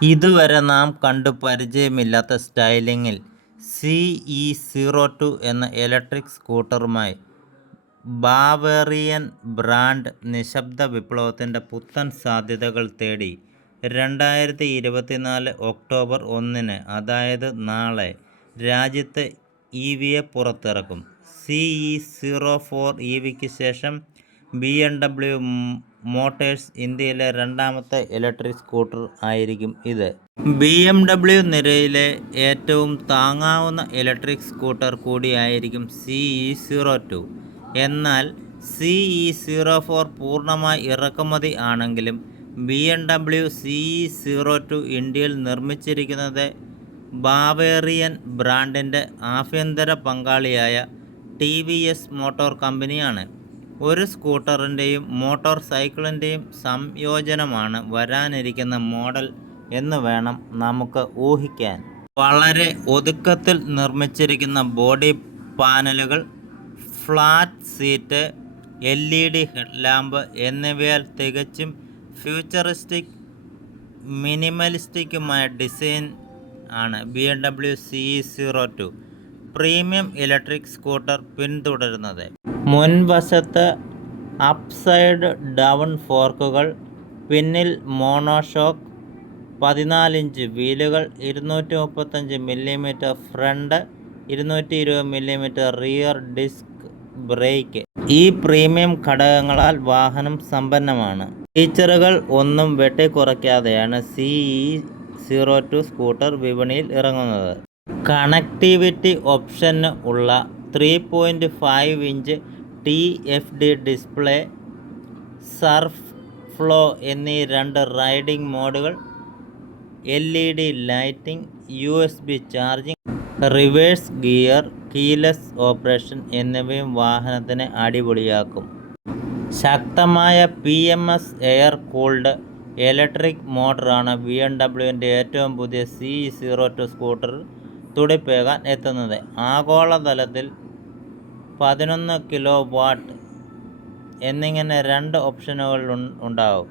ഇതുവരെ നാം കണ്ടു പരിചയമില്ലാത്ത സ്റ്റൈലിങ്ങിൽ സി ഇ സീറോ ടു എന്ന ഇലക്ട്രിക് സ്കൂട്ടറുമായി ബാവേറിയൻ ബ്രാൻഡ് നിശബ്ദ വിപ്ലവത്തിന്റെ പുത്തൻ സാധ്യതകൾ തേടി രണ്ടായിരത്തി ഇരുപത്തിനാല് ഒക്ടോബർ ഒന്നിന് അതായത് നാളെ രാജ്യത്ത് ഇ വിയെ പുറത്തിറക്കും. C E zero four E വിക്ക് ശേഷം ബി എം ഡബ്ല്യു മോട്ടേഴ്സ് ഇന്ത്യയിലെ രണ്ടാമത്തെ ഇലക്ട്രിക് സ്കൂട്ടർ ആയിരിക്കും ഇത്. ബി എം ഡബ്ല്യു നിരയിലെ ഏറ്റവും താങ്ങാവുന്ന ഇലക്ട്രിക് സ്കൂട്ടർ കൂടിയായിരിക്കും സി ഇ സീറോ ടു. എന്നാൽ സി ഇ സീറോ ഫോർ പൂർണമായി ഇറക്കുമതി ആണെങ്കിലും B M W C E zero two ഇന്ത്യയിൽ നിർമ്മിച്ചിരിക്കുന്നത് ബാവേറിയൻ ബ്രാൻഡിന്റെ ആഭ്യന്തര പങ്കാളിയായ ടി വി എസ് മോട്ടോർ കമ്പനിയാണ്. ഒരു സ്കൂട്ടറിന്റെയും മോട്ടോർ സൈക്കിളിന്റെയും സംയോജനമാണ് വരാനിരിക്കുന്ന മോഡൽ എന്ന് വേണം നമുക്ക് ഊഹിക്കാൻ. വളരെ ഒതുക്കത്തിൽ നിർമ്മിച്ചിരിക്കുന്ന ബോഡി പാനലുകൾ flat seat L E D headlamp എന്നിവയാൽ തികച്ചും ഫ്യൂച്ചറിസ്റ്റിക് മിനിമലിസ്റ്റിക്കുമായ ഡിസൈൻ ആണ് B M W C zero two. Premium electric scooter പിന്തുടരുന്നത്. മുൻവശത്ത് അപ്സൈഡ് ഡൗൺ ഫോർക്കുകൾ പിന്നിൽ മോണോഷോക്ക് പതിനാലിഞ്ച് വീലുകൾ ഇരുന്നൂറ്റി മുപ്പത്തഞ്ച് മില്ലിമീറ്റർ ഫ്രണ്ട് ഇരുന്നൂറ്റി ഇരുപത് മില്ലിമീറ്റർ റിയർ ഡിസ്ക് ബ്രേക്ക്. ഈ പ്രീമിയം ഘടകങ്ങളാൽ വാഹനം സമ്പന്നമാണ്. ഫീച്ചറുകൾ ഒന്നും വെട്ടിക്കുറയ്ക്കാതെയാണ് C E zero two scooter വിപണിയിൽ ഇറങ്ങുന്നത്. കണക്ടിവിറ്റി ഓപ്ഷന് ഉള്ള three point five inch T F D display surf flow എന്നീ രണ്ട് റൈഡിംഗ് മോഡുകൾ L E D lighting U S B charging reverse gear keyless operation എന്നിവയും വാഹനത്തിന് അടിപൊളിയാക്കും. ശക്തമായ P M S air cooled electric മോട്ടറാണ് B M ഡബ്ല്യുവിന്റെ ഏറ്റവും പുതിയ സി സീറോ ടു സ്കൂട്ടർ തുടിപ്പേകാൻ എത്തുന്നത്. ആഗോളതലത്തിൽ പതിനൊന്ന് കിലോ വാട്ട് എന്നിങ്ങനെ രണ്ട് ഓപ്ഷനുകൾ ഉണ്ടാവും.